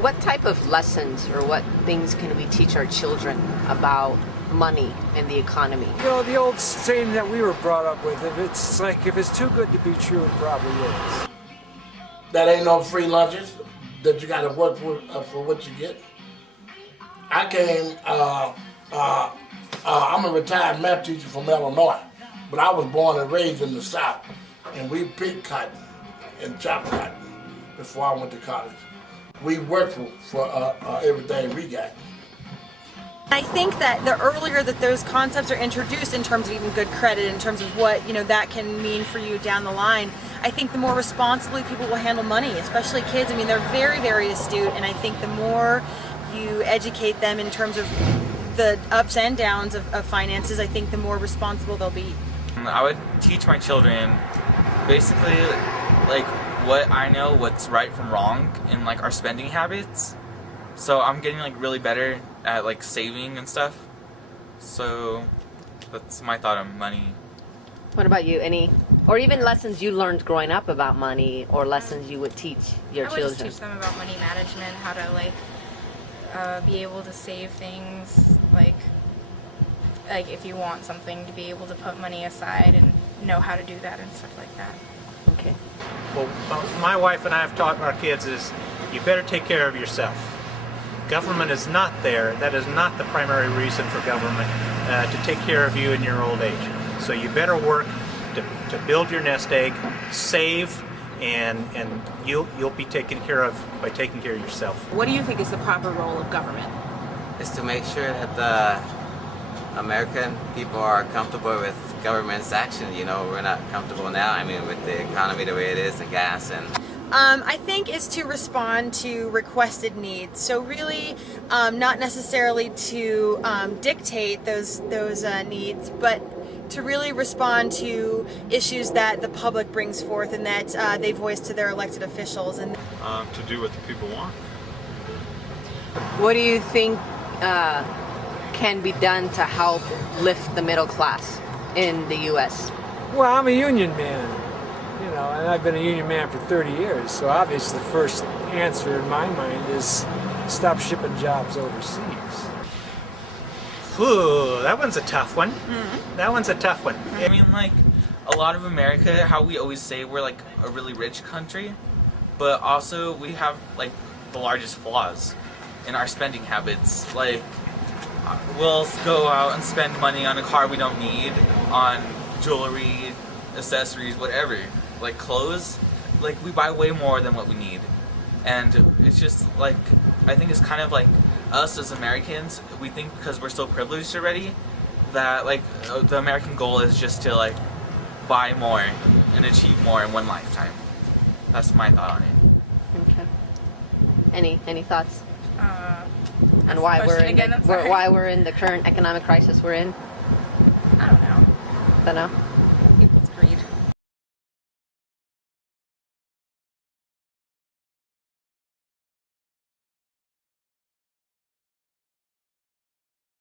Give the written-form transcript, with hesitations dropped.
What type of lessons or what things can we teach our children about money and the economy? You know, the old saying that we were brought up with, if it's too good to be true, it probably is. That ain't no free lunches, that you gotta work for what you get. I came, I'm a retired math teacher from Illinois, but I was born and raised in the South, and we picked cotton and chopped cotton before I went to college. We worked for everything we got. I think that the earlier that those concepts are introduced in terms of even good credit, in terms of what that can mean for you down the line, I think the more responsibly people will handle money, especially kids. I mean, they're very, very astute, and I think the more you educate them in terms of the ups and downs of finances, I think the more responsible they'll be. I would teach my children basically like what I know, what's right from wrong in like our spending habits. So I'm getting like really better at like saving and stuff. So that's my thought on money. What about you? Any, or even lessons you learned growing up about money, or lessons you would teach your children? I would just teach them about money management, how to like be able to save things, like if you want something, to be able to put money aside and know how to do that and stuff like that. Okay. Well, my wife and I have taught our kids is you better take care of yourself. Government is not there. That is not the primary reason for government to take care of you in your old age. So you better work to build your nest egg, save, and you'll be taken care of by taking care of yourself. What do you think is the proper role of government? Is to make sure that the American people are comfortable with government's action. You know, we're not comfortable now. I mean, with the economy the way it is, the gas and... I think is to respond to requested needs. So really, not necessarily to dictate those needs, but to really respond to issues that the public brings forth and that they voice to their elected officials. And to do what the people want. What do you think can be done to help lift the middle class in the U.S.? Well, I'm a union man, and I've been a union man for 30 years, so obviously the first answer in my mind is stop shipping jobs overseas. Ooh, that one's a tough one. Mm-hmm. That one's a tough one. I mean, like, a lot of America, how we always say we're like a really rich country, but also we have like the largest flaws in our spending habits. Like, we'll go out and spend money on a car we don't need, on jewelry, accessories, whatever. Like clothes, like we buy way more than what we need. And it's just like, I think it's kind of like us as Americans, we think because we're so privileged already, that like the American goal is just to like buy more and achieve more in one lifetime. That's my thought on it. Okay. Any thoughts? And why we're in why we're in the current economic crisis we're in? I don't know. Don't know.